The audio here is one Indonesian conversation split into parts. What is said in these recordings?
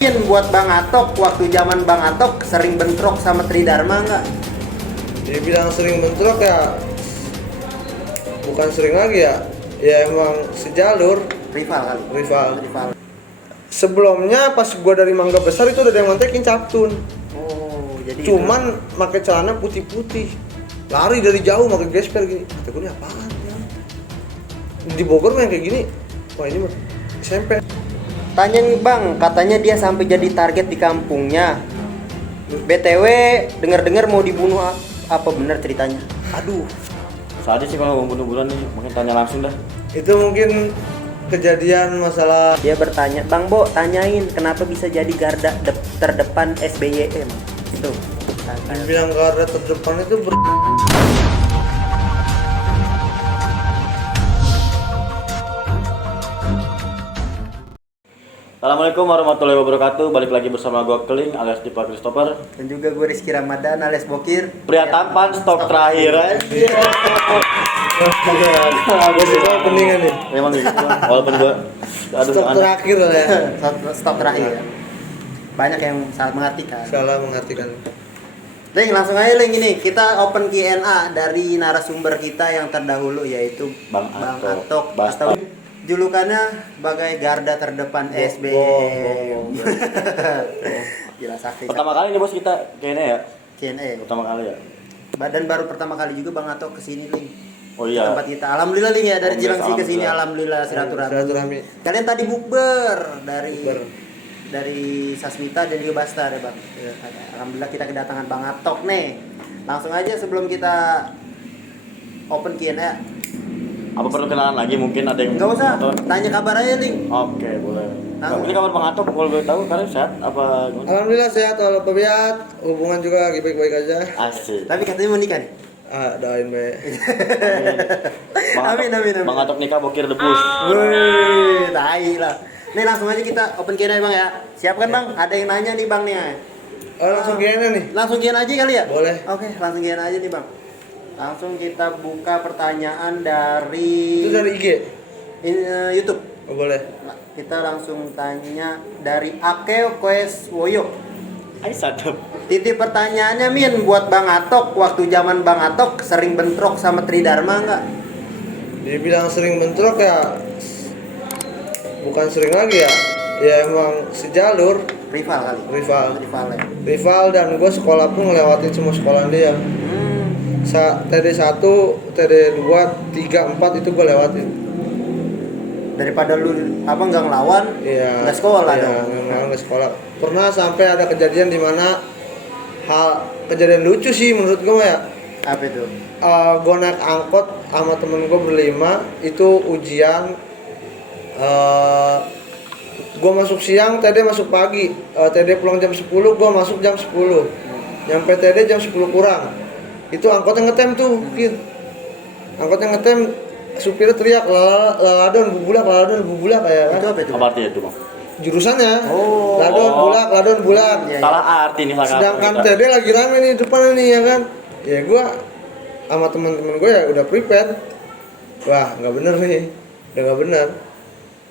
Buat Bang Atok, waktu zaman Bang Atok sering bentrok sama Tridharma nggak? Dibilang sering bentrok ya bukan sering lagi ya. Ya emang sejalur, Rival kali. rival. Sebelumnya pas gua dari Mangga Besar itu udah ada yang ngontekin Captun. Oh, jadi Cuman pakai celana putih-putih. Lari dari jauh pakai gesper gini. Kata gua, ini apaan ya? Di Bogor mah yang kayak gini. Wah, ini mah SMP. tanya nih Bang, katanya dia sampai jadi target di kampungnya. BTW, dengar-dengar mau dibunuh, apa benar ceritanya? Aduh, Sadis sih kalau mau bunuh-bunuhan nih, mungkin tanya langsung dah. Itu mungkin kejadian masalah dia bertanya, Bang Bo, tanyain kenapa bisa jadi garda terdepan SBYM? Itu. dibilang garda terdepan itu Assalamualaikum warahmatullahi wabarakatuh. Balik lagi bersama gua Keling alias Dipa Christopher. Dan juga gue Rizky Ramadan alias Bokir. Pria tampan stok terakhir. gue sih peningan nih. Memang gitu. Walaupun gua Stok terakhir lah ya. Stop terakhir. Banyak yang salah mengartikan. Salah mengartikan. Link, langsung aja Link ini. Kita open Q&A dari narasumber kita yang terdahulu yaitu Bang Atok Basta. atau julukannya sebagai garda terdepan SBM. Gila sakti. Pertama kali nih bos kita kayaknya ya. Q&A. Pertama kali ya. Badan baru pertama kali juga Bang Atok kesini Link. Oh iya. Tempat kita. Alhamdulillah Link ya dari Alhamdulillah, Cilengsi ke sini alhamdulillah Silaturahmi. Kalian tadi bukber dari Bukber. dari Sasmita dan juga Bastar ya Bang. Ya. Alhamdulillah kita kedatangan Bang Atok nih. Langsung aja sebelum kita open Q&A. Apa perlu kenalan lagi mungkin ada yang Enggak usah, nonton? tanya kabar aja Link. Oke, boleh. Langsung. Ini kabar Bang Atok kalau boleh tahu kalian sehat apa gimana? Alhamdulillah sehat walafiat, hubungan juga lagi baik-baik aja. Asik. Tapi katanya mau nikah nih. Doain be. Amin, amin. Bang Atok nikah Bokir debus. Wih, tai lah. Nih langsung aja kita open Q&A Bang ya. Siap kan Bang? Ada yang nanya nih Bang nih. Langsung gimana nih? Langsung Q&A aja kali ya? Boleh. Oke, langsung Q&A aja nih Bang. Langsung kita buka pertanyaan dari Itu dari IG. YouTube. Oh, boleh. Nah, kita langsung tanya dari Akeo Quest Woyo. Ai sadap. Titik pertanyaannya Min, buat Bang Atok, waktu zaman Bang Atok sering bentrok sama Tridharma nggak? Dibilang sering bentrok ya bukan sering lagi ya. Ya emang sejalur, Rival kali. rival. Ya. Rival dan gue sekolah pun ngelewatin semua sekolah dia. TD 1, TD 2, 3, 4 itu gue lewatin. Daripada lu apa nggak ngelawan, Iya. nggak sekolah Iya, dong. nggak sekolah. Pernah sampai ada kejadian di mana kejadian lucu sih menurut gue ya. Apa itu? Gue naik angkot sama temen gue berlima, itu ujian. Gue masuk siang, TD masuk pagi. TD pulang jam 10, gue masuk jam 10. Nyampe TD jam 10 kurang. Itu angkotnya ngetem tuh, angkotnya ngetem, supirnya teriak laladon bubulak kayak kan. Itu apa itu? Apa artinya itu, Bang? Jurusannya. Oh. Ladon bulak. Iya. Salah arti nih salah. Sedangkan TD lagi rame nih depan nih ya kan. Ya gua sama teman-teman gue ya udah prepare. Wah, nggak bener nih. Udah nggak bener.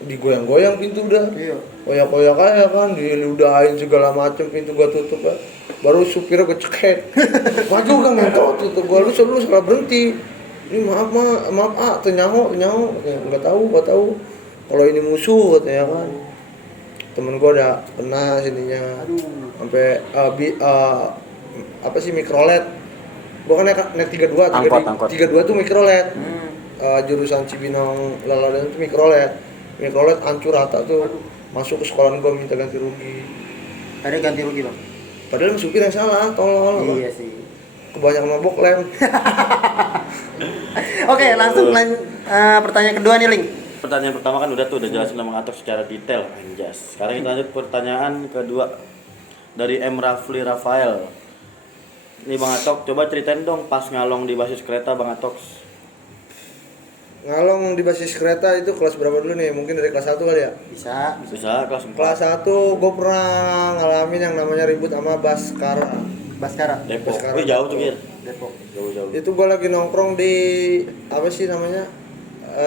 Digoyang-goyang pintu udah. Iya. Koyak-koyak aja kan, diludahin segala macem, pintu gua tutup kan. Baru supirnya gue ceket. Maju kan ngentot gitu. Gua lu salah berhenti. Ini maaf tenyaho. Enggak tahu. Kalau ini musuh katanya kan. Temen gua udah kena sininya. Aduh. Sampai apa sih mikrolet. Gua kan naik 32, Angkot. 32 tuh mikrolet. Jurusan Cibinong Laladan itu mikrolet hancur rata tuh. Masuk ke sekolah gua minta ganti rugi. Ada ganti rugi Bang? Padahal supir yang salah, tolol. Iya sih. Kebanyakan mabok lem. Oke, langsung pertanyaan kedua nih Link. Pertanyaan pertama kan udah jelasin sama Atok secara detail, anjas. Sekarang kita lanjut pertanyaan kedua dari M. Rafli Rafael. Nih Bang Atok, coba ceritain dong pas ngalong di basis kereta Bang Atok. Ngalong di basis kereta itu kelas berapa dulu nih? Mungkin dari kelas 1 kali ya? Bisa. Bisa kelas 4. Kelas 1 gue pernah ngalamin yang namanya ribut sama Baskara. Baskara. Depok. Sekarang Wih, jauh tuh, Gir. Depok. Jauh. Itu gue lagi nongkrong di apa sih namanya?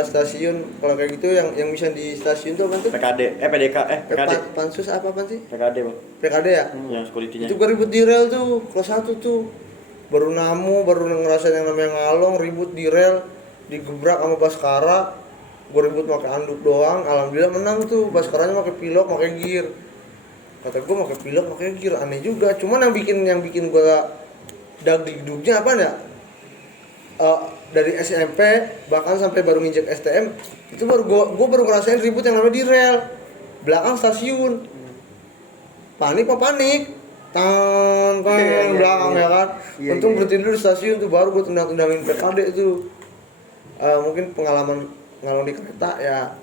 stasiun kalau kayak gitu yang bisa di stasiun tuh apa tuh? PKD. Pansus apa sih? PKD, Bang. PKD ya? Yang security-nya. Itu gue ribut di rel tuh, kelas 1 tuh. Baru ngerasain yang namanya ngalong, ribut di rel, digebrak sama Baskara. Gue ribut pakai anduk doang, alhamdulillah menang tuh. Baskaranya pakai pilok, pakai gear. Kata gue pakai pilok, pakai gear, aneh juga. Cuman yang bikin gue dagdikduknya apa ya? Dari SMP bahkan sampai baru nginjek STM itu baru gue baru ngerasain ribut yang namanya di rel belakang stasiun. Panik Iya, belakang iya. ya kan. Iya, Untung iya. berhenti dulu di stasiun tuh baru gue tendangin PKD itu. Mungkin pengalaman ngalong di kereta ya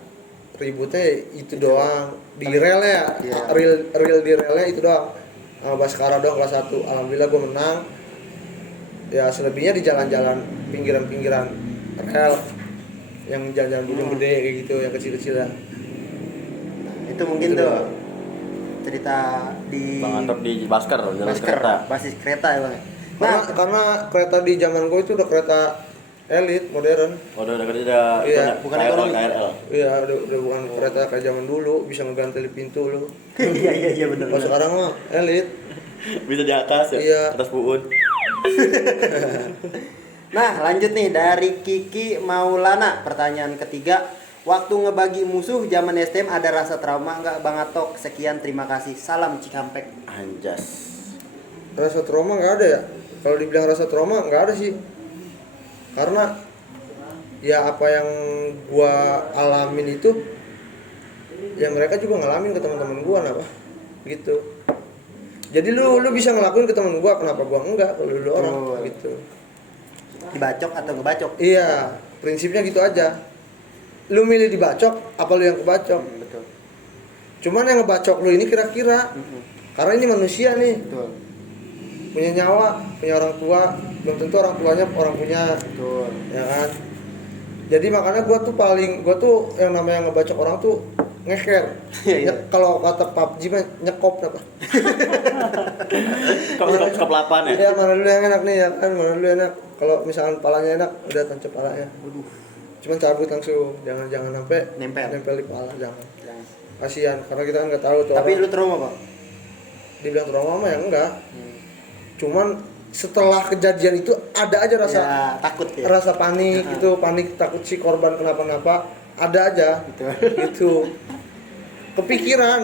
ributnya itu doang di rel ya. Iya. Real di relnya itu doang. Baskara doang kelas 1. Alhamdulillah gue menang. Ya selebihnya di jalan-jalan pinggiran-pinggiran rel yang jalan-jalan bujung gede kayak gitu, yang kecil-kecil ya. Itu mungkin Itu tuh doang. cerita di Bang Antok di Basker, jalan Basker, kereta. basis kereta ya bang. Karena kereta di zaman gue itu udah kereta elit modern. Oh, udah Iya, itu bukan KRL, ekonomi. KRL. Iya, udah bukan kereta kayak zaman dulu bisa ngeganti pintu lu. Iya benar. Kalau sekarang mah elit. Bisa di atas ya, Iya. atas puun. Nah lanjut nih dari Kiki Maulana, pertanyaan ketiga. Waktu ngebagi musuh zaman STM ada rasa trauma nggak Bang Atok? Sekian, terima kasih. Salam Cikampek. Anjas. Rasa trauma nggak ada ya? Kalau dibilang rasa trauma nggak ada sih. Karena ya apa yang gua alamin itu ya mereka juga ngalamin ke teman-teman gua apa gitu. Jadi lu bisa ngelakuin ke teman gua, kenapa gua enggak kalau lu orang gitu. Dibacok atau ngebacok? Iya, prinsipnya gitu aja. Lu milih dibacok apa lu yang kebacok? Betul. Cuman yang ngebacok lu ini kira-kira karena ini manusia nih, Betul. punya nyawa, punya orang tua, belum tentu orang tuanya orang punya, Betul. ya kan? Jadi makanya gua tuh yang namanya ngebacok orang tuh ngeker. Iya. Kalau kata PUBG mah nyekop apa? Skop 8 ya. Ya mana dulu yang enak nih ya kan, mana dulu enak. Kalau misalkan palanya enak, udah tancap palanya. Waduh. Cuman cabut langsung, jangan sampai Nempel di pala, jangan. Jangan. Kasihan, karena kita kan nggak tahu tuh. Tapi orang. lu trauma Pak? Dibilang trauma mah ya enggak. Cuman setelah kejadian itu ada aja rasa Ya, takut ya. rasa panik gitu, panik takut si korban kenapa-napa, ada aja. Gitu. Kepikiran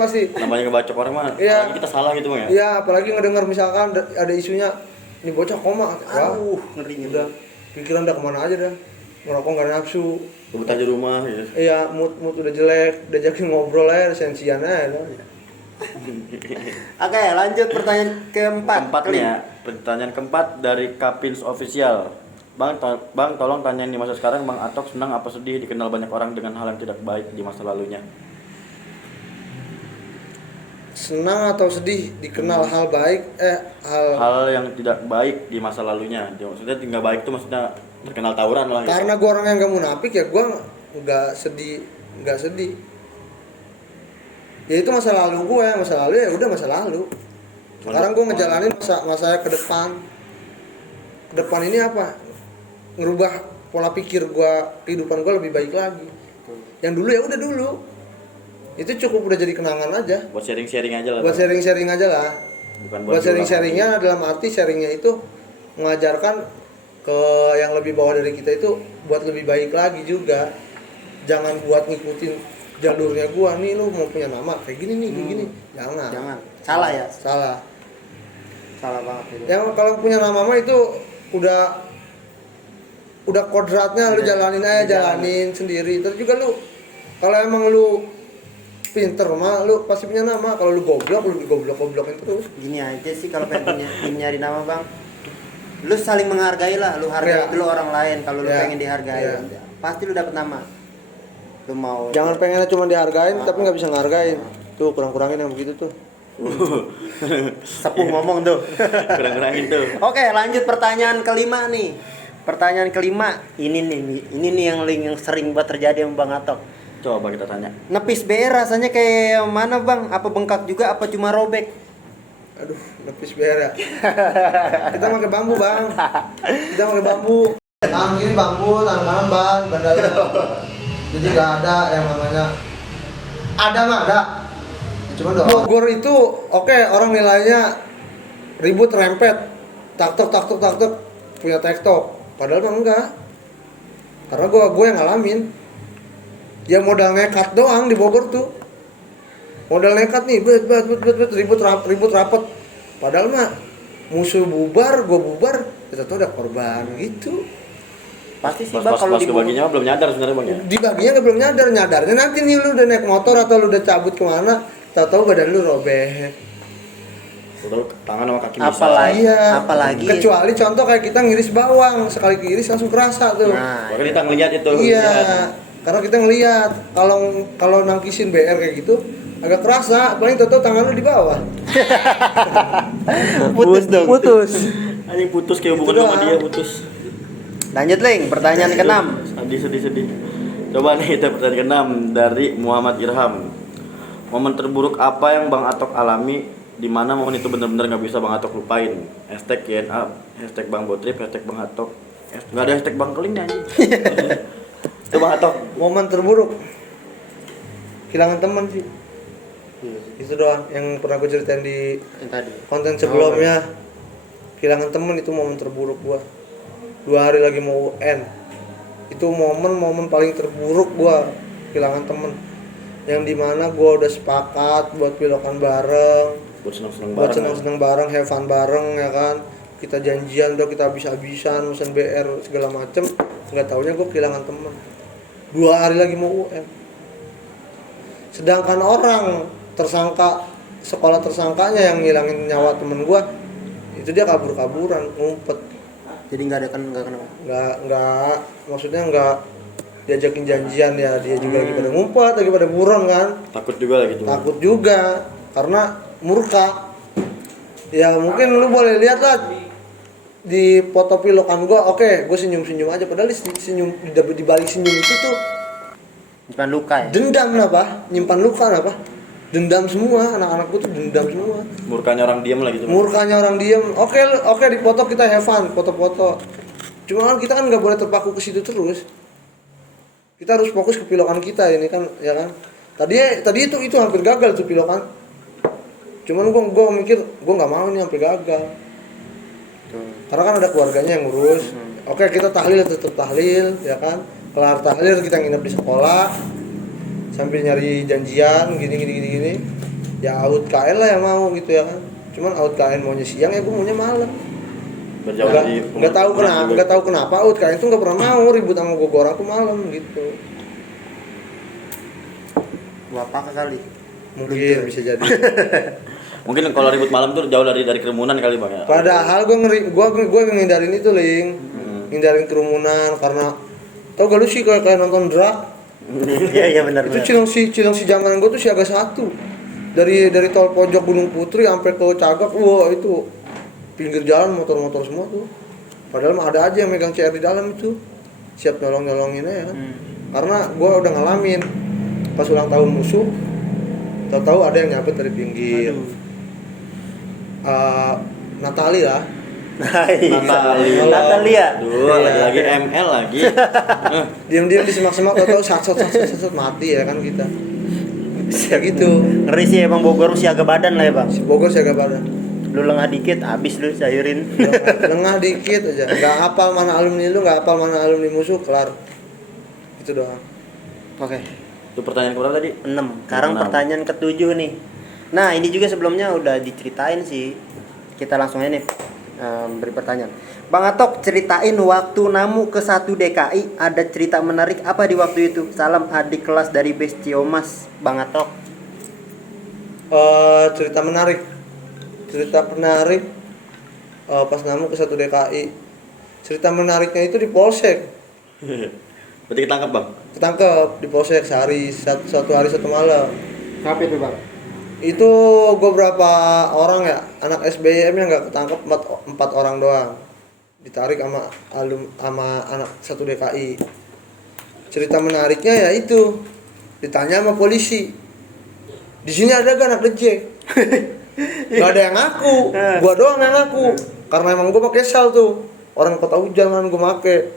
pasti. Namanya ngebacok orang mah, Iya. apalagi kita salah gitu Bang ya. Iya, apalagi ngedengar misalkan ada isunya ini bocah koma. Wah, Ngeri udah pikiran udah kemana aja dah. Ngerokok nggak nafsu. Rebut aja rumah gitu. Iya, mood udah jelek, diajakin ngobrol aja, sensian aja. Oke, lanjut pertanyaan keempat. Nih ya, pertanyaan keempat dari Kapins Official. Bang, tolong tanyain di masa sekarang Bang Atok senang apa sedih dikenal banyak orang dengan hal yang tidak baik di masa lalunya? Senang atau sedih dikenal hal baik Hal yang tidak baik di masa lalunya. Maksudnya tidak baik itu maksudnya terkenal tawuran lah gitu. karena gua orang yang gak munafik ya gua nggak sedih. Ya itu masa lalu gua, masa lalu ya udah masa lalu. Sekarang gua ngejalanin masa ke depan. Ke depan ini apa? Ngerubah pola pikir gua, kehidupan gua lebih baik lagi. Yang dulu ya udah dulu. Itu cukup udah jadi kenangan aja. Buat sharing-sharing aja lah. Buat sharing-sharing aja lah. Bukan Buat diulang. sharing-sharingnya dalam arti sharingnya itu mengajarkan ke yang lebih bawah dari kita itu buat lebih baik lagi juga. Jangan buat ngikutin jalurnya gua nih, lu mau punya nama kayak gini nih, kayak gini. Jangan. Salah ya? Salah. Salah banget itu. Yang kalau punya nama mah itu udah kodratnya lu jalanin aja, jalanin sendiri. Terus juga lu kalau emang lu pinter mah lu pasti punya nama. Kalau lu goblok, lu goblok-goblokin terus. Gini aja sih kalau pengen nyari nama Bang. Lu saling menghargai lah, lu hargai Iya. dulu orang lain kalau lu Iya. pengen dihargai. Iya. Pasti lu dapet nama. Lu mau Jangan pengennya cuma dihargain tapi nggak bisa ngehargain. Tuh kurang-kurangin yang begitu tuh. sepuh ngomong tuh. Kurang-kurangin tuh. Oke, lanjut pertanyaan kelima nih. Pertanyaan kelima, ini nih yang sering banget terjadi sama Bang Atok. Coba kita tanya. Nepis BR rasanya kayak mana Bang? Apa bengkak juga apa cuma robek? Aduh, nepis biar ya. Kita pakai bambu, Bang. Kita pakai bambu. Tangan kiri bambu, tangan kanan ban, bandara. Jadi nggak ada yang namanya ada mah ada. Cuma doang. Bogor itu oke, orang nilainya ribut rempet, taktok punya tektok. Padahal mah enggak. Karena gue yang ngalamin. Ya modal nekat doang di Bogor tuh. Modal nekat nih, bet ribut rapet. Padahal mah musuh bubar, gue bubar, kita tuh ada korban gitu. Pasti sih Pas bang kalau kebaginya mah belum nyadar sebenarnya bang ya. Dibaginya nggak belum nyadarnya nanti nih lu udah naik motor atau lu udah cabut kemana, tahu badan lu robek. Tahu tangan sama kaki bisa. apalagi Iya. apalagi Kecuali contoh kayak kita ngiris bawang, sekali ngiris langsung kerasa tuh. nah Makanya kita ngeliat itu. Iya. lihat. Karena kita ngelihat kalau nangkisin BR kayak gitu agak kerasa, paling tahu tangan lu di bawah. putus dong. Anjing putus kayak hubungan Itu sama doang. dia putus. Lanjut Ling, pertanyaan ke-6. Sedih. Coba nih kita pertanyaan ke-6 dari Muhammad Irham. Momen terburuk apa yang Bang Atok alami di mana momen itu benar-benar nggak bisa Bang Atok lupain? Hashtag YNA, hashtag Bang Botrip, hashtag Bang Atok. Nggak ada hashtag Bang Keling aja. Itu Bang Atok. Momen terburuk kehilangan teman sih. Itu doang yang pernah gue ceritain di Yang tadi. konten sebelumnya. Kehilangan temen itu momen terburuk gua. 2 hari lagi mau UN. Itu momen paling terburuk gua, kehilangan temen. Yang dimana gua udah sepakat buat pilokan bareng, Buat seneng-seneng buat bareng. senang-senang bareng, have fun bareng ya kan. Kita janjian udah kita habis-habisan mesen BR segala macem. Nggak taunya gua kehilangan temen. 2 hari lagi mau UN. Sedangkan orang tersangka, sekolah tersangkanya yang ngilangin nyawa temen gua, itu dia kabur-kaburan, ngumpet. Jadi nggak ada kenapa. Nggak maksudnya nggak diajakin janjian ya, dia juga lagi pada ngumpet, lagi pada buron kan. Takut juga lagi tuh. Takut juga karena murka. Ya mungkin lu boleh lihat lah di foto pilokan gua, oke, gua senyum-senyum aja, padahal di balik senyum itu tuh Bukan luka ya. dendam apa? Nyimpan luka apa? Dendam semua, anak-anak gua tuh dendam semua. Murkanya orang diam lagi tuh. Murkanya orang diem. Oke, di foto kita have fun, foto-foto. Cuma kan kita kan nggak boleh terpaku ke situ terus. Kita harus fokus ke pilokan kita ini kan, ya kan. Tadi itu hampir gagal tuh pilokan. Cuman gua mikir gua nggak mau nih hampir gagal. Karena kan ada keluarganya yang ngurus. Oke, kita tetap tahlil, ya kan. Kelar tahlil kita nginep di sekolah sambil nyari janjian gini. Ya out KN lah yang mau gitu ya kan. Cuman out KN maunya siang ya gua maunya malam. Nggak tahu kenapa out KN itu nggak pernah mau ribut sama gua orang tuh malam gitu. Bapak kali. Mungkin bisa jadi. Mungkin kalau ribut malam tuh jauh dari kerumunan kali Bang ya. Padahal gua ngindarin itu, Ling. Ngindarin kerumunan karena tau gak lu sih kayak nonton drak. Iya benar. Itu Cilengsi zaman gua tuh siaga 1. Dari tol pojok Gunung Putri sampai ke Cagak, wah itu pinggir jalan motor-motor semua tuh. Padahal mah ada aja yang megang CR di dalam itu. Siap nolongin aja kan. Karena gua udah ngalamin pas ulang tahun musuh, tahu ada yang nyabet dari pinggir. Natalia. Natalia. Duh, lagi ML lagi. Diam-diam di semak-semak tahu sat mati ya kan kita. Ya gitu. Ngeri sih emang Bogor siaga badan lah ya bang. Si Bogor siaga badan. Lu lengah dikit, habis lu sayurin. Lengah dikit aja. Enggak hafal mana alumni lu, enggak hafal mana alumni musuh, kelar. Itu doang. Oke. Itu pertanyaan keberapa tadi? 6. Sekarang 6. pertanyaan ke-7 nih. Nah, ini juga sebelumnya udah diceritain sih. Kita langsung aja nih beri pertanyaan. Bang Atok, ceritain waktu namu ke 1 DKI, ada cerita menarik apa di waktu itu? Salam adik kelas dari Bes Ciomas, Bang Atok. Cerita menarik pas namu ke 1 DKI. Cerita menariknya itu di Polsek. Berarti ketangkap Bang? Ketangkep di Polsek sehari, satu hari 1 malam. Kenapa itu bang? Itu gue berapa orang ya, anak SBM yang nggak ketangkep 4 orang doang, ditarik sama anak 1 DKI. Cerita menariknya ya itu, ditanya sama polisi, di sini ada gak anak reject? Gak ada yang ngaku, gua doang yang ngaku, karena emang gua pakai sal tuh, orang kota hujan kan gua make.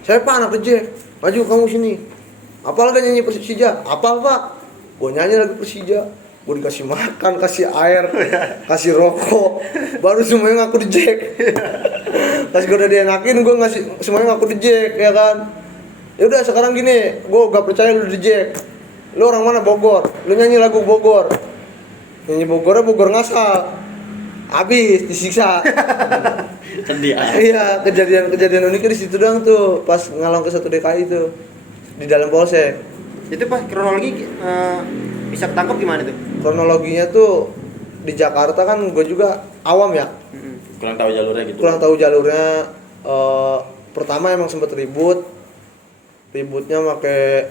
Saya Pak anak rejek, maju kamu sini. Apal kan nyanyi Persija? Apal Pak? Gue nyanyi lagu Persija. Gue dikasih makan, kasih air, kasih rokok, baru semuanya ngaku rejek. Pas gue udah dienakin, gue ngasih semuanya ngaku rejek, ya kan? Ya udah sekarang gini, gue gak percaya lu rejek. Lu orang mana? Bogor. Lu nyanyi lagu Bogor. Nyanyi Bogornya Bogor ngasal. Habis disiksa. Sedih ah. Iya, kejadian uniknya di situ doang tuh, pas ngalong ke 1 DKI itu di dalam polsek. Itu pas kronologi bisa ketangkep gimana tuh? Kronologinya tuh di Jakarta kan gue juga awam ya, Kurang tahu jalurnya gitu. kurang tahu jalurnya. Pertama emang sempet ributnya pakai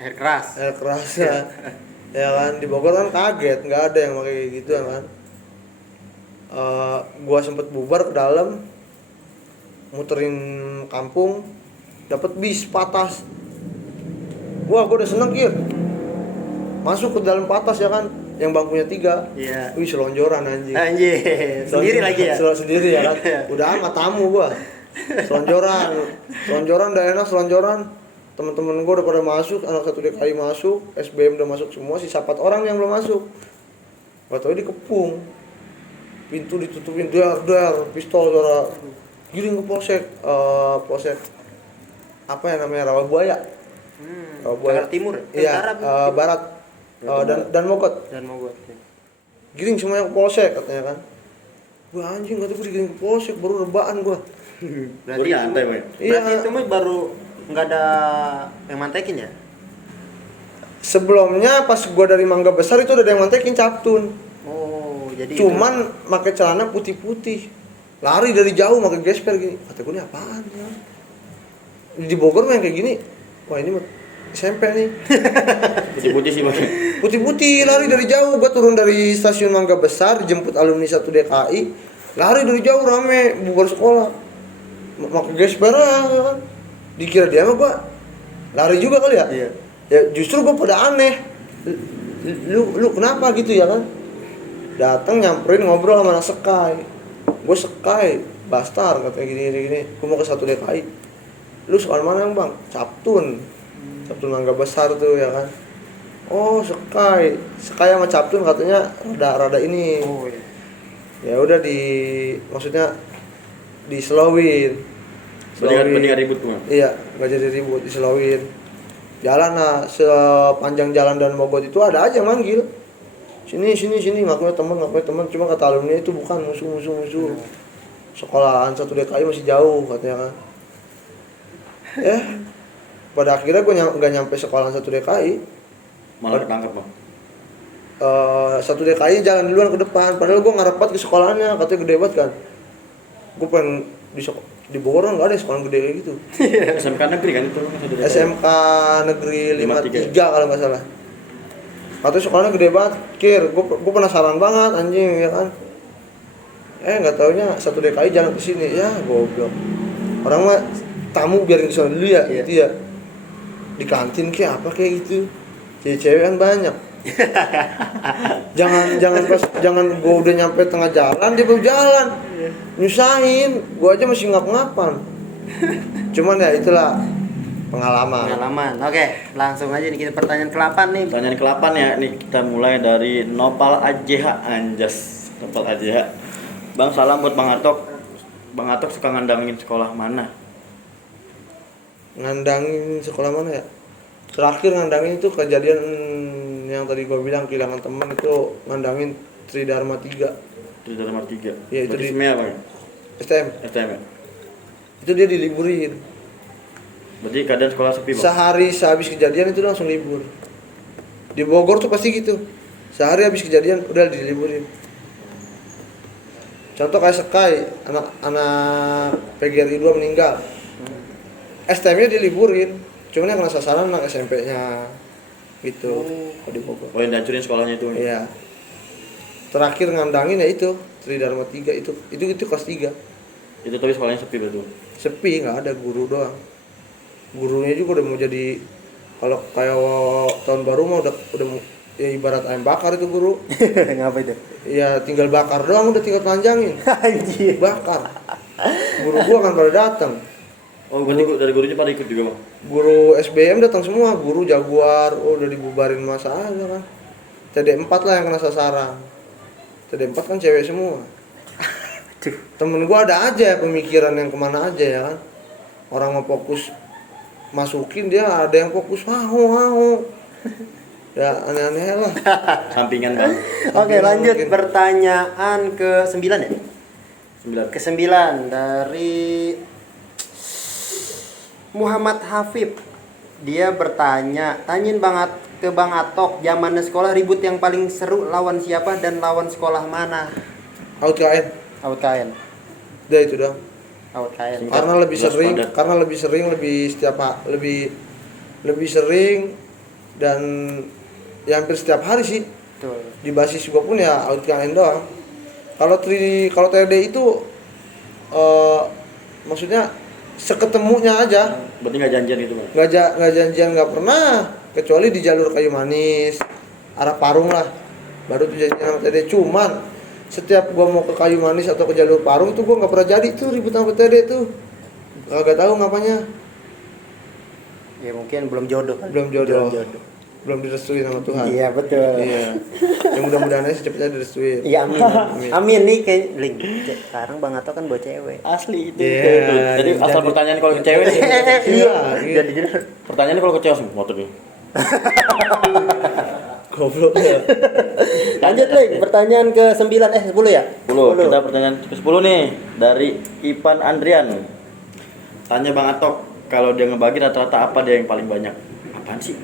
Air keras. air keras ya kan. Di Bogor kan kaget, nggak ada yang pakai kayak gitu ya kan. Gua sempet bubar ke dalam, muterin kampung, dapat bis patas. Gua udah seneng kir, masuk ke dalam patas ya kan, yang bangkunya 3. Iya. Wih selonjoran anjing. Anjir, sendiri lagi ya. Sendiri ya kan. Udah amat tamu gua. Selonjoran udah enak selonjoran. Teman-teman gua udah pada masuk, anak 1 DKI masuk, SBM udah masuk semua, sisa 4 orang yang belum masuk. Gak tau dikepung. Pintu ditutupin dar, pistol suara. Giring ke polsek, polsek apa ya namanya, Rawabuaya. Rawabuaya Jakarta Timur. Iya, barat. Dan Mogot. Dan Mogot. Giring semuanya ke polsek katanya kan. Gua anjing, gak tuh gue digiring ke polsek, baru rebaan gua. Berarti nyantai, Boy. Berarti Iya. itu mah baru nggak ada yang mantekin ya? Sebelumnya pas gua dari Mangga Besar itu udah ada yang mantekin Captun. Oh, jadi Cuman pakai celana putih-putih. Lari dari jauh pakai gesper gini. Kata gue ini apaan ya? Di Bogor main kayak gini. Wah, ini mah SMP nih. Putih-putih sih, Bang. Putih-putih lari dari jauh. Gua turun dari stasiun Mangga Besar, dijemput alumni 1 DKI. Lari dari jauh rame bubar sekolah. Pakai gesper ya kan. Dikira dia mah gua lari juga kali ya? Iya. Ya justru gua pada aneh. Lu kenapa gitu ya kan? Datang nyamperin ngobrol sama anak Sekai. Gue Sekai, Bastar katanya gini. Gue mau ke 1 DKI. Lu sekolah mana Bang? Captun. Captun Mangga Besar tuh ya kan. Oh, Sekai sama Captun katanya rada ini. Oh iya. Ya udah maksudnya diselowin. Mendingan ribut tuh, Bang. Iya, nggak jadi ribut, diselowin. Jalan lah, sepanjang jalan dan Mogot itu ada aja yang manggil. Sini, ngakunya teman, cuma kata alumni itu bukan musuh. Sekolahan 1 DKI masih jauh katanya kan. Pada akhirnya gue nggak nyampe sekolahan 1 DKI. Malah ketangkep, Bang. 1 DKI jalan duluan ke depan, padahal gue ngarep banget ke sekolahannya, katanya gede banget kan. Gue pengen di Bogor nggak ada sekolah gede kayak gitu. SMK negeri kan itu, Bang. SMK Negeri 53 kalau nggak salah. Katanya sekolahnya gede banget, kir. Gue penasaran banget anjing ya kan. Nggak taunya 1 DKI jalan ke sini, ya goblok. Orang mah tamu biarin kesana dulu ya, Iya. gitu ya. Di kantin kayak apa kayak gitu. Cewek-cewek kan banyak. jangan gue udah nyampe tengah jalan dia baru jalan. Nyusahin, gue aja masih ngap-ngapan. Cuman ya itulah pengalaman. Oke, langsung aja nih kita pertanyaan ke-8 nih. Pertanyaan ke-8 ya, nih kita mulai dari Nopal AJH Anjas. Nopal AJH. Bang, salam buat Bang Atok. Bang Atok suka ngandangin sekolah mana? Ngandangin sekolah mana ya? Terakhir ngandangin itu kejadian yang tadi gue bilang kehilangan teman itu, ngandangin Tridharma 3. Tridharma 3. Iya, itu Berarti di SMEA, Bang. STM. ya? Itu dia diliburin. Berarti keadaan sekolah sepi, Bang. Sehari sehabis kejadian itu langsung libur. Di Bogor tuh pasti gitu. Sehari habis kejadian udah diliburin. Contoh kayak Sekai, anak PGRI 2 meninggal. STM-nya diliburin. Cuman yang kena sasaran anak SMP-nya gitu. Di Bogor. Oh, yang dihancurin sekolahnya itu. Iya. Terakhir ngandangin ya itu Tridharma 3 itu kelas 3. Itu tapi sekolahnya sepi berarti. Sepi, nggak ada guru doang. Gurunya juga udah mau jadi, kalau kayak tahun baru mah udah ya ibarat ayam bakar itu guru. Ngapa itu? Ya tinggal bakar doang, udah tinggal telanjangin. Anjir. Bakar. Guru gua kan pada datang. Oh, berarti dari gurunya pada ikut juga, Bang? Guru SBM datang semua, guru Jaguar, udah dibubarin masa aja kan. TD4 lah yang kena sasaran. TD4 kan cewek semua. Aduh. Temen gua ada aja pemikiran yang kemana aja ya kan. Orang mau fokus masukin, dia ada yang fokus haho. Ya aneh-aneh lah. Sampingan, Bang. Oke, lanjut mungkin. pertanyaan ke-9 ya. 9. Ke-9 dari Muhammad Hafib. Dia bertanya, tanyain ke Bang Atok, zaman sekolah ribut yang paling seru lawan siapa dan lawan sekolah mana? Out KN. Out KN. Udah itu dong. Out KN. Karena lebih Jelas sering, padat. karena lebih sering, lebih sering dan ya hampir setiap hari sih. Betul. Di basis gua pun ya out KN doang. Kalau TD itu maksudnya seketemunya aja. Berarti nggak janjian gitu, Bang? Nggak janjian, nggak pernah, kecuali di jalur Kayu Manis, arah Parung lah, baru tuh janjian sama TD. Cuman setiap gua mau ke Kayu Manis atau ke jalur Parung tuh gua nggak pernah jadi tuh ribut sama TD tuh, nggak tahu ngapanya. Ya mungkin belum jodoh. Belum jodoh, belum direstui sama Tuhan. Iya, betul. Iya. Ya mudah-mudahan aja secepatnya direstuin. Iya, amin. Amin nih kayak link. Sekarang Bang Atok kan bawa cewek. Asli itu. Iya, Jadi asal jadi- pertanyaan kalau ke cewek nih. Iya. Jadi Pertanyaannya kalau ke cewek langsung motor nih. Goblok ya. lanjut link, pertanyaan ke-9 10 ya? 10. Kita pertanyaan ke-10 nih dari Ipan Andrian. Tanya Bang Atok, kalau dia ngebagi rata-rata apa dia yang paling banyak? Apaan sih?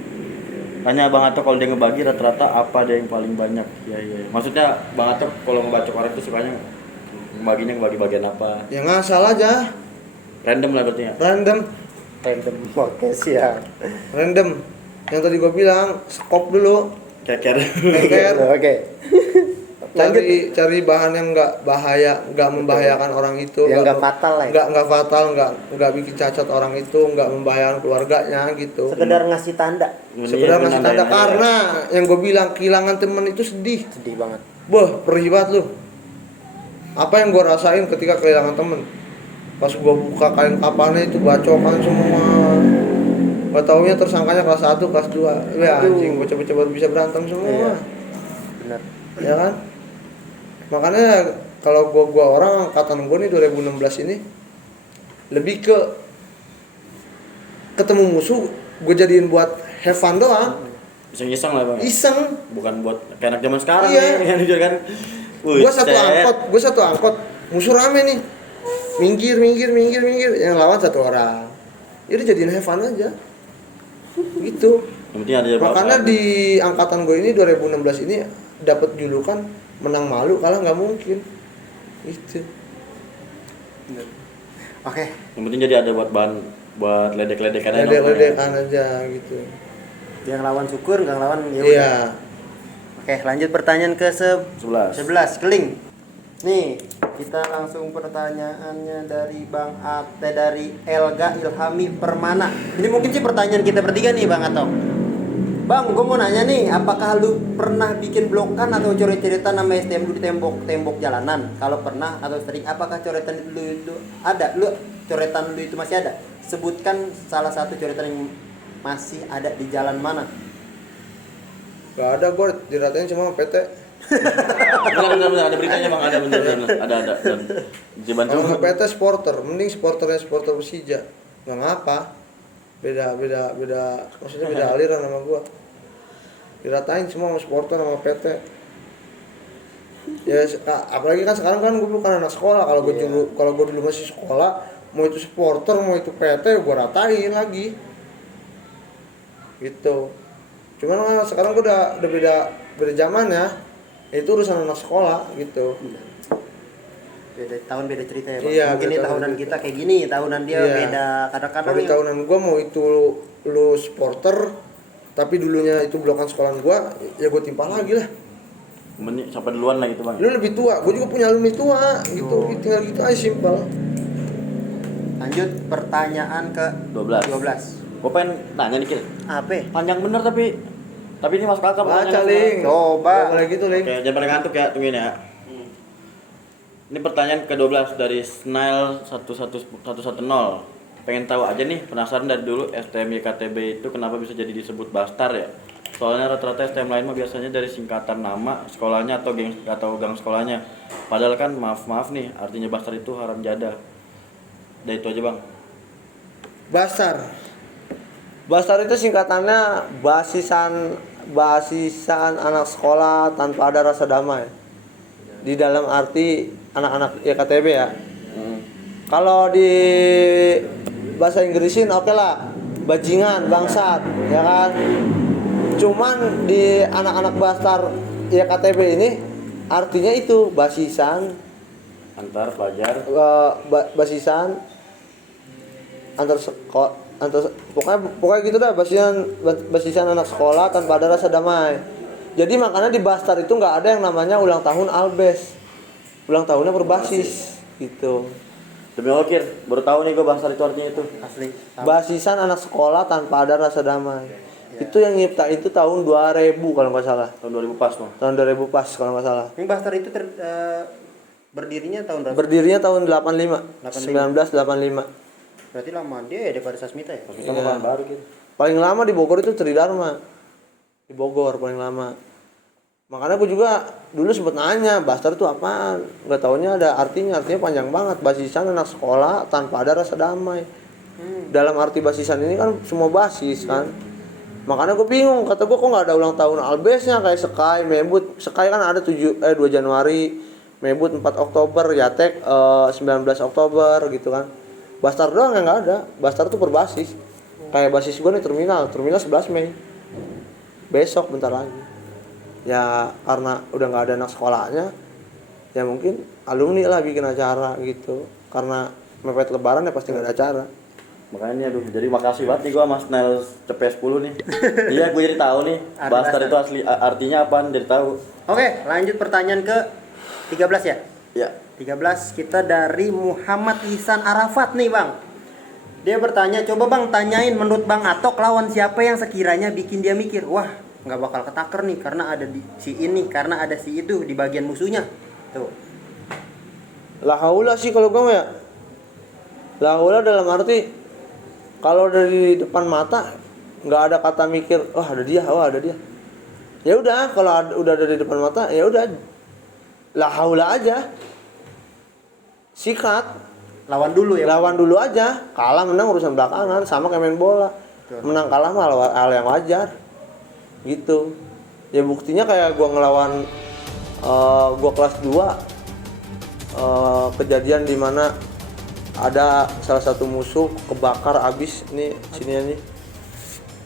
Tanya Bang Atok kalau dia ngebagi rata-rata apa dia yang paling banyak? Iya. Maksudnya Bang Atok kalau ngebacok orang itu sukanya ngebaginya ngebagi bagian apa? Ya ngasal aja, Random lah berarti ya. random. Podcast ya. Random. Yang tadi gua bilang, skop dulu. Keker. Keker. Oke. Lanjut. Cari bahan yang nggak membahayakan orang itu, Yang nggak fatal lah ya. nggak fatal, nggak bikin cacat orang itu, nggak membahayakan keluarganya gitu. Sekedar ngasih tanda. Sekedar Iya, ngasih nandain tanda aja. karena yang gue bilang kehilangan temen itu sedih. Sedih banget. Boh, perih banget lu. Apa yang gue rasain ketika kehilangan temen? Pas gue buka kain kapannya itu bacokan semua. Gak taunya tersangkanya kelas 1, kelas 2. Ya Aduh. anjing, bocah-bocah baru bisa berantem semua. Iya. Benar. Ya kan? Makanya kalau gua orang angkatan gua nih 2016 ini lebih ke ketemu musuh gue jadiin buat have fun doang. Iseng-iseng lah Bang. Iseng. Bukan buat kayak anak zaman sekarang Iya. nih kan jujur kan. Gue satu angkot, musuh rame nih. Minggir, yang lawan satu orang. Jadi jadiin have fun aja. Gitu. Yang penting ada Makanya di angkatan gue ini 2016 ini dapat julukan menang malu kalah nggak mungkin. Itu. Oke. yang penting jadi ada buat bahan buat ledek-ledekan aja. Ledek-ledekan aja gitu. Yang lawan syukur, nggak lawan ya udah. Iya. Oke, lanjut pertanyaan ke 11. 11 keling. Nih, kita langsung pertanyaannya dari Bang Ate dari Elga Ilhami Permana. Ini mungkin sih pertanyaan kita bertiga nih Bang Atok. Bang, gue mau nanya nih, apakah lu pernah bikin blokan atau coret-coretan nama STM lu di tembok jalanan? Kalau pernah atau sering, apakah coretan lu itu ada? Lu coretan lu itu masih ada? Sebutkan salah satu coretan yang masih ada di jalan mana? Gak ada, gue diratain cuma sama PT. Benar ada beritanya Bang, ada benar. Ada. Dan dibantu. Kalau PT supporter, mending supporter Persija. Nggak ngapa. Beda, maksudnya beda aliran sama gua. Diratain semua sama supporter sama PT. Ya apalagi kan sekarang kan gua bukan anak sekolah. Kalau gua dulu masih sekolah, mau itu supporter, mau itu PT, gua ratain lagi. Gitu. Cuman sekarang gua udah beda zaman ya. Itu urusan anak sekolah gitu. Beda tahun, beda cerita ya Bang. Iya, Mungkin beda nih tahunan tahun. kita kayak gini, tahunan dia Iya. beda. Kadang-kadang Tapi yang- tahunan gua mau itu lu supporter, tapi dulunya itu blokan sekolahan gua, ya gua timpah lagi lah. Mending sampai duluan lah gitu Bang. Lu lebih tua, gua juga punya alumni tua, gitu. Oh. Tinggal gitu aja simpel. Lanjut pertanyaan ke 12. Gua pengen tanya dikit. Apa? Panjang bener tapi ini masuk akal Baca, pertanyaannya. Ling. Coba. Gak boleh gitu, Ling. Oke, jangan pada ngantuk ya, tungguin ya. Ini pertanyaan ke-12 dari Snail 1110. pengen tahu aja nih, penasaran dari dulu STM YKTB itu kenapa bisa jadi disebut Bastar ya? Soalnya rata-rata STM lain mah biasanya dari singkatan nama sekolahnya atau gang sekolahnya. Padahal kan maaf nih, artinya Bastar itu haram jadah. Udah itu aja bang. Bastar itu singkatannya basisan anak sekolah tanpa ada rasa damai. Di dalam arti anak-anak YKTB ya. Kalau di bahasa Inggrisin oke lah, bajingan, bangsat, ya kan. Cuman di anak-anak Bastar YKTB ini artinya itu basisan Antar pelajar. basisan antar sekolah, pokoknya gitu dah, basisan anak sekolah tanpa ada rasa damai. Jadi makanya di Bastar itu nggak ada yang namanya ulang tahun Albes, ulang tahunnya berbasis gitu. Demi Allah Kir, baru tahu nih gue Bastar itu artinya itu. Asli. Basisan anak sekolah tanpa ada rasa damai. Itu yang nyiptain itu tahun 2000 kalau nggak salah. Tahun 2000 pas bang. Tahun 2000 pas kalau nggak salah. Ini Bastar itu berdirinya tahun berapa? Berdirinya tahun 85, 1985. Berarti lama dia ya daripada Sasmita ya? Kita bukan baru gitu. Paling lama di Bogor itu Tridharma. Di Bogor paling lama. Makanya aku juga dulu sempet nanya, Bastar itu apaan? Nggak taunya ada artinya panjang banget. Basisan anak sekolah tanpa ada rasa damai. Dalam arti basisan ini kan semua basis kan. Makanya gue bingung, kata gue kok nggak ada ulang tahun Albesnya kayak Sky, Mebut. Sky kan ada 2 Januari, Mebut 4 Oktober, Yatek 19 Oktober gitu kan. Bastar doang yang nggak ada. Bastar tuh berbasis. Kayak basis gue nih terminal 11 Mei. Besok bentar lagi. Ya karena udah nggak ada anak sekolahnya, ya mungkin alumni lah bikin acara gitu. Karena mepet lebaran ya pasti nggak ada acara. Makanya aduh, jadi makasih banget nih gue sama Snail CP10 nih. Iya gue jadi tahu nih Bastar itu asli artinya apaan, jadi tahu. Oke, lanjut pertanyaan ke 13 ya? Ya. 13 kita dari Muhammad Ihsan Arafat nih bang. Dia bertanya, coba bang tanyain menurut Bang Atok lawan siapa yang sekiranya bikin dia mikir, wah nggak bakal ketaker nih karena ada si ini, karena ada si itu di bagian musuhnya. Tuh. La haula sih kalau gue ya. La haula dalam arti kalau dari depan mata nggak ada kata mikir, oh ada dia. Ya udah, kalau udah dari depan mata ya udah. La haula aja. Sikat. Lawan dulu ya. Lawan dulu aja. Kalah menang urusan belakangan, sama kayak main bola. Betul. Menang kalah mah hal yang wajar. Gitu. Ya buktinya kayak gua ngelawan gua kelas 2 kejadian di mana ada salah satu musuh kebakar abis nih sini nih.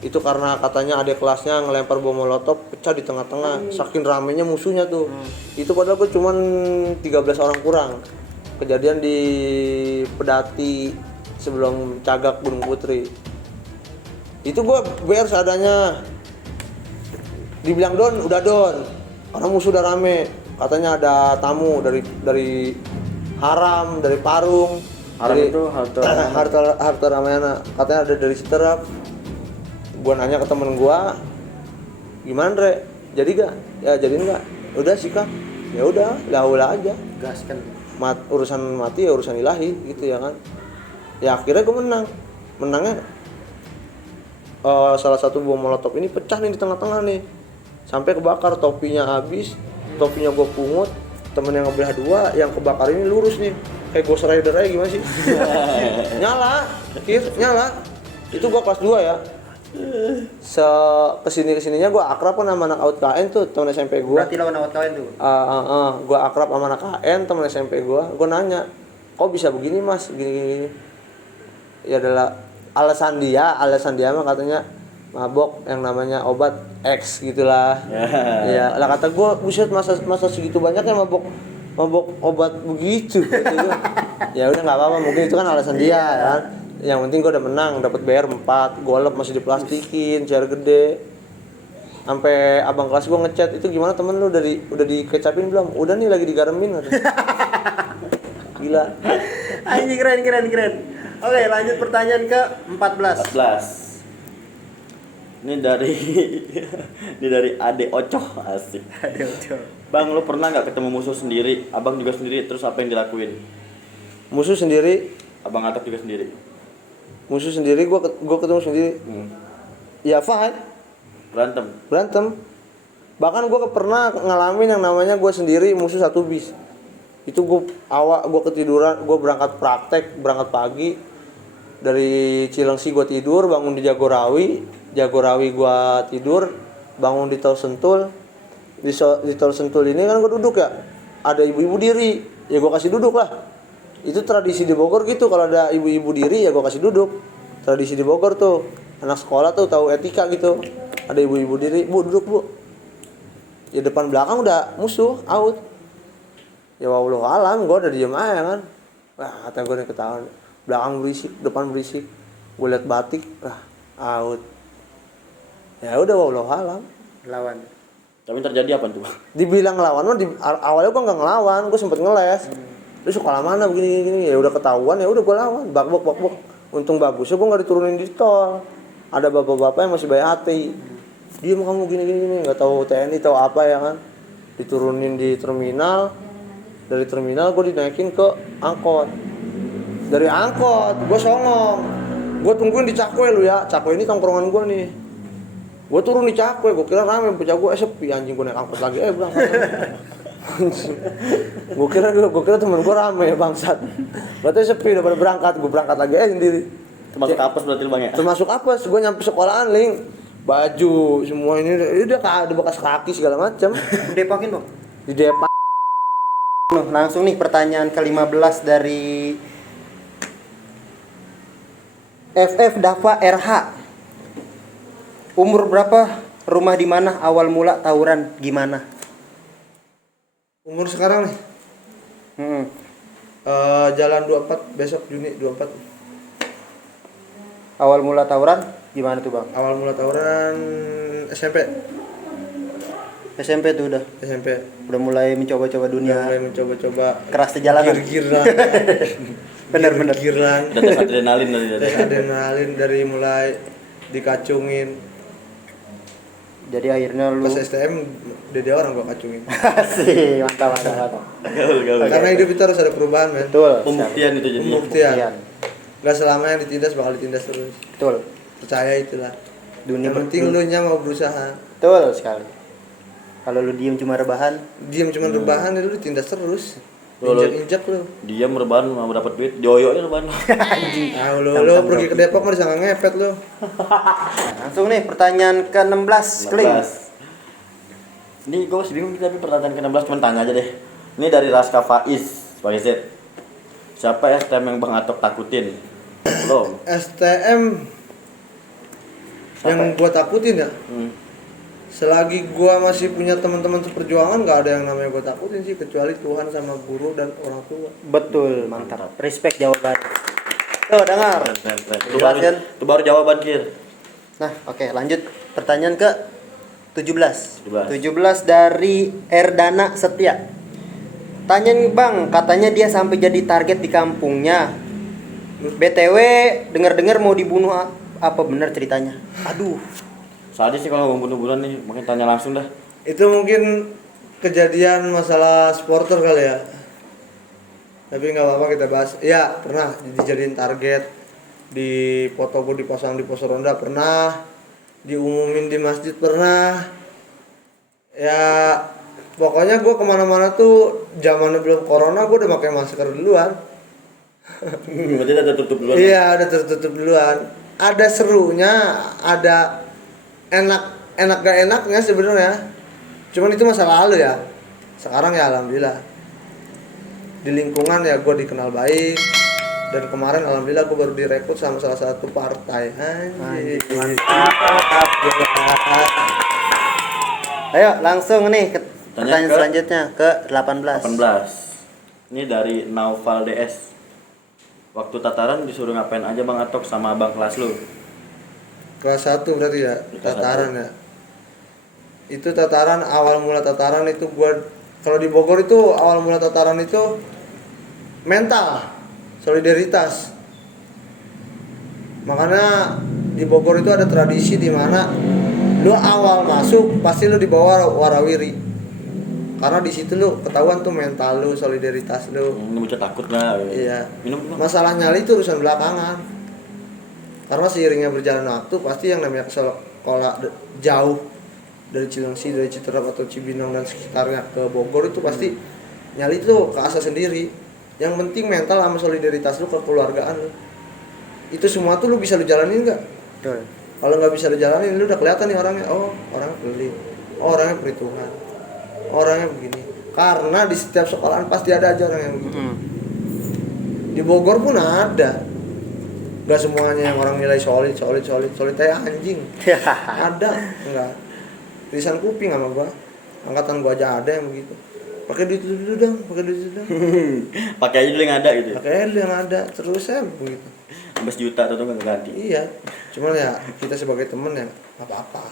Itu karena katanya adik kelasnya ngelempar bom molotov pecah di tengah-tengah. Saking ramenya musuhnya tuh. Itu padahal gua cuman 13 orang kurang. Kejadian di Pedati sebelum Cagak Gunung Putri. Itu gua bayar seadanya. Dibilang udah don. Karena musuh udah rame. Katanya ada tamu dari Haram, dari Parung. Haram dari, itu harta Ramayana. Katanya ada dari Citerap. Gua nanya ke temen gua, gimana Re? Jadi gak? Ya jadiin gak? Udah sikap. Ya udah, laula aja. Gaskan. Urusan mati ya urusan ilahi gitu ya kan. Ya akhirnya gua menang. Menangnya salah satu bom molotov ini pecah nih di tengah-tengah nih. Sampai kebakar, topinya habis, topinya gue pungut, temen yang ngebelah 2, yang kebakar ini lurus nih, kayak Ghost Rider aja gimana sih? nyala, itu gue kelas 2 ya. Kesininya gue akrab kan sama anak AUT KN tuh, temen SMP gue. Berarti lawan awat kawan tuh? Gue akrab sama anak KN, temen SMP gue nanya, kok bisa begini mas, gini. Ya adalah alasan dia mah katanya mabok yang namanya obat X gitulah. Ya lah kata gue, buset masa segitu banyaknya mabok obat begitu. Ya udah nggak apa-apa, mungkin itu kan alasan dia kan. Yang penting gue udah menang, dapat BR 4, golep masih diplastikin, chair gede. Sampai abang kelas gue ngechat, itu gimana temen lu udah dikecapin belum? Udah nih lagi digaremin. Gila. Anjing keren. Oke, lanjut pertanyaan ke 14. Ini dari Ade Ocoh, asik. Ade Ocoh. Bang, lu pernah nggak ketemu musuh sendiri? Abang juga sendiri, terus apa yang dilakuin? Musuh sendiri? Abang Atok juga sendiri. Musuh sendiri gua ketemu sendiri. Ya fight, berantem. Bahkan gue pernah ngalamin yang namanya gue sendiri musuh satu bis. Itu gue ketiduran, gue berangkat pagi dari Cilengsi, gue tidur, bangun di Jagorawi gue tidur, bangun di Tol Sentul. Di Tol Sentul ini kan gue duduk ya, ada ibu-ibu diri, ya gue kasih duduk lah. Itu tradisi di Bogor gitu, kalau ada ibu-ibu diri ya gue kasih duduk. Tradisi di Bogor tuh, anak sekolah tuh tahu etika gitu. Ada ibu-ibu diri, bu duduk bu. Ya depan belakang udah musuh, out. Ya wallahu alam, gue udah diem aja kan. Wah kata gue nih ketahuan. Belakang berisik, depan berisik. Gue liat batik, wah out. Ya udah wallahu alam. Lawan. Tapi terjadi apa tuh? Dibilang ngelawan mah awalnya gue nggak ngelawan, gue sempet ngeles. Lu sekolah mana begini, ya udah ketahuan, ya udah gue lawan, bakbok. Untung bagusnya gue nggak diturunin di tol. Ada bapak-bapak yang masih baik hati. Diem kamu gini, nggak tahu TNI tahu apa ya kan. Diturunin di terminal. Dari terminal gue dinaikin ke angkot. Dari angkot gue songong. Gue tungguin di Cakwe lu ya. Cakwe ini tongkrongan gue nih. Gue turun di Cakwe, gue kira rame, bocah gue sepi, anjing gue naik angkot lagi, berangkat. gue kira temen gue rame bangsat. Berarti sepi udah pada berangkat, gue berangkat lagi sendiri. Termasuk apes berarti Bang ya? Termasuk apes, gue nyampe sekolahan Ling. Baju semua ini udah ada bekas kaki segala macam. Depokin, Bang. Di Depak. Langsung nih pertanyaan ke-15 dari FF Dava RH. Umur berapa? Rumah di mana? Awal mula tawuran gimana? Umur sekarang nih. Jalan 24 besok Juni 24. Awal mula tawuran gimana tuh, Bang? Awal mula tawuran SMP. SMP tuh udah. SMP. Udah mulai mencoba-coba dunia. Mulai mencoba-coba Keras di jalanan. Gir-giran. Bener. Gir-giran. Dan tes adrenalin tadi. Tes adrenalin dari mulai dikacungin. Jadi akhirnya lu Pas STM dede orang gua kacungin. Asik, mantap. Gaul. Karena hidup itu harus ada perubahan, men. Betul. Pembuktian itu jadi. Pembuktian. Pembuktian. Gak selamanya ditindas bakal ditindas terus. Betul. Percaya itulah. Dunia Yang penting lu nya mau berusaha. Betul sekali. Kalau lu diem cuma rebahan, Diam cuma rebahan lu ditindas terus. Lu- Injak lu. Dia merebahan mau dapat duit, dioyokin rebahan. Ah lu pergi ke Depok mah disangka ngepet lu. langsung nih pertanyaan ke-16, Kling. 16. Ini gue bingung tapi pertanyaan ke-16 cuma tanya aja deh. Ini dari Raska Faiz sebagai Z. Siapa STM yang Bang Atok takutin? Belum. STM yang gua takutin ya. Selagi gua masih punya teman-teman seperjuangan nggak ada yang namanya gua takutin sih kecuali Tuhan sama guru dan orang tua. Betul, mantap. Respect jawaban. Tuh, dengar. Keren. Jelas, kan? Itu baru jawaban Kir. Nah, oke, lanjut pertanyaan ke 17. 17. 17 dari Erdana Setia. Tanya nih, Bang, katanya dia sampai jadi target di kampungnya. BTW, dengar-dengar mau dibunuh, apa benar ceritanya? Aduh. Sadis sih kalau mau bunuh-bunuhan nih, makin tanya langsung dah. Itu mungkin kejadian masalah supporter kali ya. Tapi nggak apa-apa kita bahas. Ya pernah dijadiin target, di foto gue dipasang di pos ronda pernah, diumumin di masjid pernah. Ya pokoknya gue kemana-mana tuh zamannya belum corona gue udah pakai masker duluan. Berarti udah tutup duluan. Iya udah tertutup duluan. Ada serunya, ada enak gak enaknya sebenarnya. Cuman itu masa lalu ya. Sekarang ya alhamdulillah. Di lingkungan ya gue dikenal baik. Dan kemarin alhamdulillah gue baru direkrut sama salah satu partai. Anjir. Ayo, langsung nih ke pertanyaan ke- selanjutnya ke 18. 18. Ini dari Naufal DS. Waktu tataran disuruh ngapain aja Bang Atok sama abang kelas lu? Kelas 1 berarti ya, Kelas tataran ya. Itu tataran, awal mula tataran itu gua kalau di Bogor itu awal mula tataran itu mental, solidaritas. Makanya di Bogor itu ada tradisi di mana lu awal masuk pasti lu dibawa warawiri. Karena di situ lu ketahuan tuh mental lu, solidaritas lu. Ini bocah takut lah. Iya. Minum. Masalah nyali itu urusan belakangan. Karena seiringnya berjalan waktu pasti yang namanya sekolah jauh dari Cilengsi, dari Citerap atau Cibinong dan sekitarnya ke Bogor itu pasti nyali tuh ke asa sendiri. Yang penting mental sama solidaritas lu, kekeluargaan lu. Itu semua tuh lu bisa lu jalanin enggak? Betul. Kalau nggak bisa lu jalanin, lu udah kelihatan nih orangnya. Oh, orangnya pelit. Oh, orangnya perhitungan. Orangnya begini. Karena di setiap sekolahan pasti ada aja orang yang begitu. Di Bogor pun ada. Gak semuanya yang orang nilai solid kayak anjing. Ada, enggak. Tulisan kuping sama gua. Angkatan gua aja ada yang begitu. Pakai duit dulu dong, pakai duit dulu dong. Pakai aja dulu yang ada gitu. Pakai dulu yang ada, terus saya begitu. 15 juta atau nggak ganti. Iya. Cuman ya kita sebagai temen ya nggak apa-apa.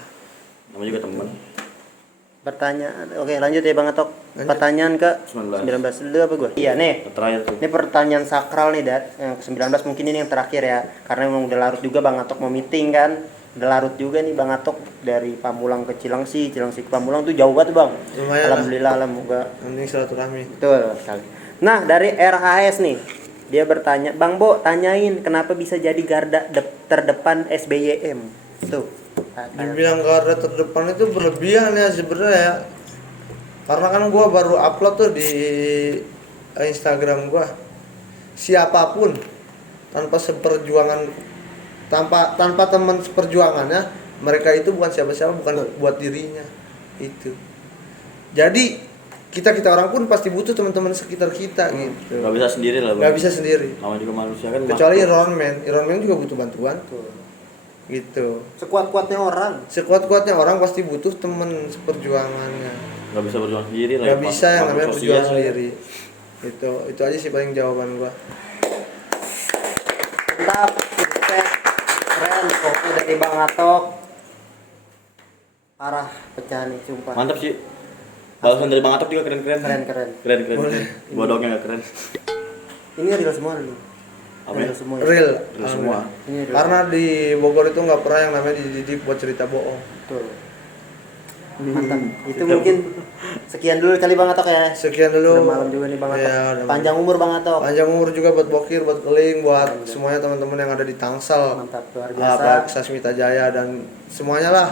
Namanya juga teman. Pertanyaan. Oke, lanjut ya Bang Atok. Lanjut. Pertanyaan ke 19. 19 dulu apa gua? Iya nih. Terakhir tuh. Ini pertanyaan sakral nih, Dat. Yang ke-19 mungkin ini yang terakhir ya. Karena memang udah larut juga Bang Atok mau meeting kan. Udah larut juga nih Bang Atok dari Pamulang ke Cilengsi ke Pamulang tuh jauh banget, Bang. Lumayan Alhamdulillah, alhamdulillah. Mending silaturahmi. Betul sekali. Nah, dari RHS nih. Dia bertanya, "Bang Bo, tanyain kenapa bisa jadi garda terdepan SBYM?" Tuh. Dibilang garda terdepan itu berlebihan ya sebenarnya ya. Karena kan gua baru upload tuh di Instagram gua. Siapapun tanpa seperjuangan tanpa teman seperjuangannya, mereka itu bukan siapa-siapa, bukan buat dirinya. Itu. Jadi kita orang pun pasti butuh teman-teman sekitar kita gitu. Gak bisa sendiri lah, Bang. Gak bisa sendiri. Namanya juga manusia kan. Kecuali makhluk. Iron Man juga butuh bantuan. Gitu. Sekuat-kuatnya orang. Sekuat-kuatnya orang pasti butuh teman seperjuangannya. Gak bisa berjuang sendiri lah. Gak bisa yang namanya Makhluk berjuang sosial. sendiri. Itu aja sih paling jawaban gua. Mantap, sukses, keren, pokoknya dari Bang Atok. Parah, pecah nih, sumpah. Mantap sih. Balasan dari Bang Atok juga keren-keren. Keren. Keren. Bodongnya gak keren. Ini real semua nih. Apa ya? Real semua. Real. Real semua. Ini real. Karena di Bogor itu nggak pernah yang namanya dididik buat cerita bohong. Betul. Mantap. Itu mungkin sekian dulu kali Bang Atok ya. Sekian dulu. Udah malam juga nih Bang Atok. Iya, udah Panjang umur Bang Atok. Panjang umur juga buat Bokir, buat Keling, buat semuanya teman-teman yang ada di Tangsel. Mantap, luar Pak biasa. Sasmita Jaya dan semuanya lah.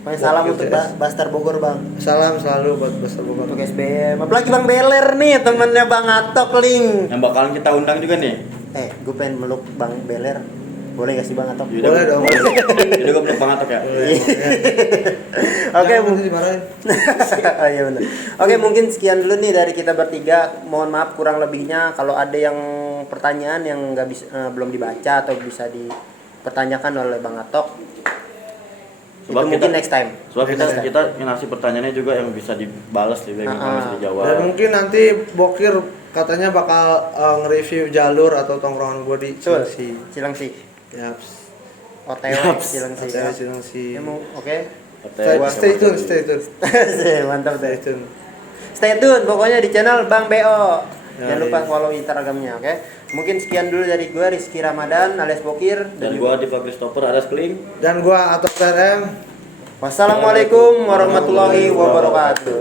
Pokoknya salam Bokir untuk CS. Bastar Bogor Bang. Salam selalu buat Besar Bogor. Untuk SBM. Apalagi Bang Beler nih temennya Bang Atok Ling. Yang bakalan kita undang juga nih. Gue pengen meluk Bang Beler. Boleh gak sih Bang Atok? Yaudah, Boleh dong. Jadi gue peluk Bang Atok ya. Oke, Jangan nanti dimarahin. Oh, iya benar. Oke, mungkin sekian dulu nih dari kita bertiga. Mohon maaf kurang lebihnya kalau ada yang pertanyaan yang nggak bisa belum dibaca atau bisa dipertanyakan oleh Bang Atok. Sebab Itu mungkin kita- next time. Sebab kita ngasih pertanyaannya juga yang bisa dibalas lebih baik yang bisa dijawab. Dan mungkin nanti Bokir katanya bakal nge-review jalur atau tongkrongan gue di Betul. Cilengsi. Cilengsi. Yaps. OTW Cilengsi. Hotel Cilengsi. Ya, mau oke. Stay tune. Mantap Stay deh. tune. Stay tune pokoknya di channel Bang BO. Jangan Ya, lupa iya. follow Instagramnya, oke? Mungkin sekian dulu dari gue Rizky Ramadan alias Bokir Dan gua Diva Christopher ada Keling. Dan gua Atok TRM. Wassalamualaikum warahmatullahi wabarakatuh.